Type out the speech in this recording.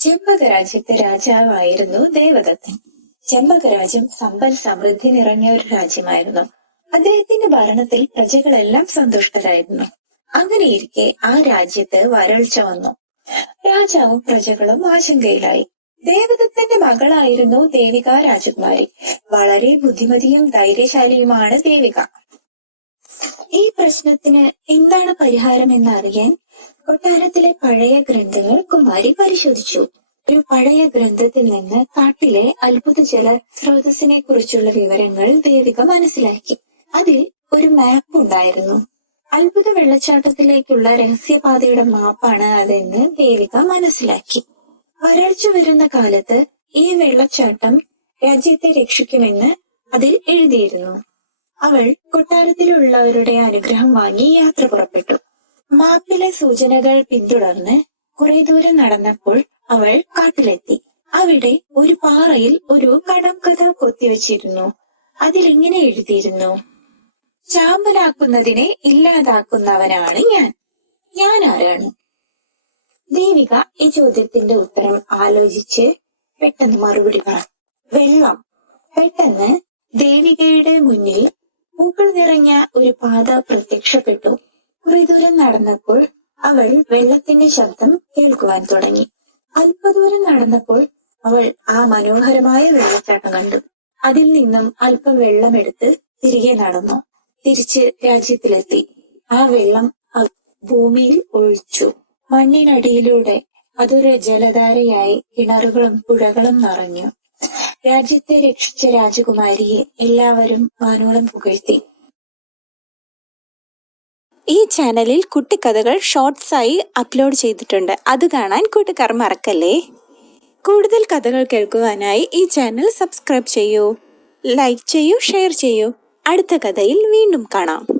ചെമ്പക രാജ്യത്തെ രാജാവായിരുന്നു ദേവദത്തൻ. ചെമ്പക രാജ്യം സമ്പൽ സമൃദ്ധി നിറഞ്ഞ ഒരു രാജ്യമായിരുന്നു. അദ്ദേഹത്തിന്റെ ഭരണത്തിൽ പ്രജകളെല്ലാം സന്തുഷ്ടരായിരുന്നു. അങ്ങനെയിരിക്കെ ആ രാജ്യത്ത് വരൾച്ച വന്നു. രാജാവും പ്രജകളും ആശങ്കയിലായി. ദേവദത്തന്റെ മകളായിരുന്നു ദേവിക രാജകുമാരി. വളരെ ബുദ്ധിമതിയും ധൈര്യശാലിയുമാണ് ദേവിക. ഈ പ്രശ്നത്തിന് എന്താണ് പരിഹാരം എന്നറിയാൻ കൊട്ടാരത്തിലെ പഴയ ഗ്രന്ഥങ്ങൾ കുമാരി പരിശോധിച്ചു. ഒരു പഴയ ഗ്രന്ഥത്തിൽ നിന്ന് കാട്ടിലെ അത്ഭുത ജല സ്രോതസ്സിനെ കുറിച്ചുള്ള വിവരങ്ങൾ ദേവിക മനസ്സിലാക്കി. അതിൽ ഒരു മാപ്പ് ഉണ്ടായിരുന്നു. അത്ഭുത വെള്ളച്ചാട്ടത്തിലേക്കുള്ള രഹസ്യപാതയുടെ മാപ്പാണ് അതെന്ന് ദേവിക മനസ്സിലാക്കി. വരൾച്ച വരുന്ന കാലത്ത് ഈ വെള്ളച്ചാട്ടം രാജ്യത്തെ രക്ഷിക്കുമെന്ന് അതിൽ എഴുതിയിരുന്നു. അവൾ കൊട്ടാരത്തിലുള്ളവരുടെ അനുഗ്രഹം വാങ്ങി യാത്ര പുറപ്പെട്ടു. മാപ്പിലെ സൂചനകൾ പിന്തുടർന്ന് കുറെ ദൂരം നടന്നപ്പോൾ അവൾ കാട്ടിലെത്തി. അവിടെ ഒരു പാറയിൽ ഒരു കടംകഥ കൊത്തിവെച്ചിരുന്നു. അതിലിങ്ങനെ എഴുതിയിരുന്നു? ചാമ്പലാക്കുന്നതിനെ ഇല്ലാതാക്കുന്നവനാണ് ഞാൻ. ഞാൻ ആരാണ്? ദേവിക ഈ ചോദ്യത്തിന്റെ ഉത്തരം ആലോചിച്ച് പെട്ടെന്ന് മറുപടി പറഞ്ഞു വെള്ളം. പെട്ടെന്ന് ദേവികയുടെ മുന്നിൽ പൂക്കൾ നിറഞ്ഞ ഒരു പാത പ്രത്യക്ഷപ്പെട്ടു. കുറെ ദൂരം നടന്നപ്പോൾ അവൾ വെള്ളത്തിന്റെ ശബ്ദം കേൾക്കുവാൻ തുടങ്ങി. അല്പദൂരം നടന്നപ്പോൾ അവൾ ആ മനോഹരമായ വെള്ളച്ചാട്ടം കണ്ടു. അതിൽ നിന്നും അല്പം വെള്ളമെടുത്ത് തിരികെ നടന്നു. തിരിച്ച് രാജ്യത്തിലെത്തി. ആ വെള്ളം ഭൂമിയിൽ ഒഴിച്ചു. മണ്ണിനടിയിലൂടെ അതൊരു ജലധാരയായി കിണറുകളും പുഴകളും നിറഞ്ഞു. രാജ്യത്തെ രക്ഷിച്ച രാജകുമാരിയെ എല്ലാവരും വാനോളം പുകഴ്ത്തി. ഈ ചാനലിൽ കുട്ടിക്കഥകൾ ഷോർട്സായി അപ്ലോഡ് ചെയ്തിട്ടുണ്ട്. അത് കാണാൻ കൂട്ടുകാർ മറക്കല്ലേ? കൂടുതൽ കഥകൾ കേൾക്കുവാനായി ഈ ചാനൽ സബ്സ്ക്രൈബ് ചെയ്യൂ. ലൈക്ക് ചെയ്യൂ ഷെയർ ചെയ്യൂ. അടുത്ത കഥയിൽ വീണ്ടും കാണാം.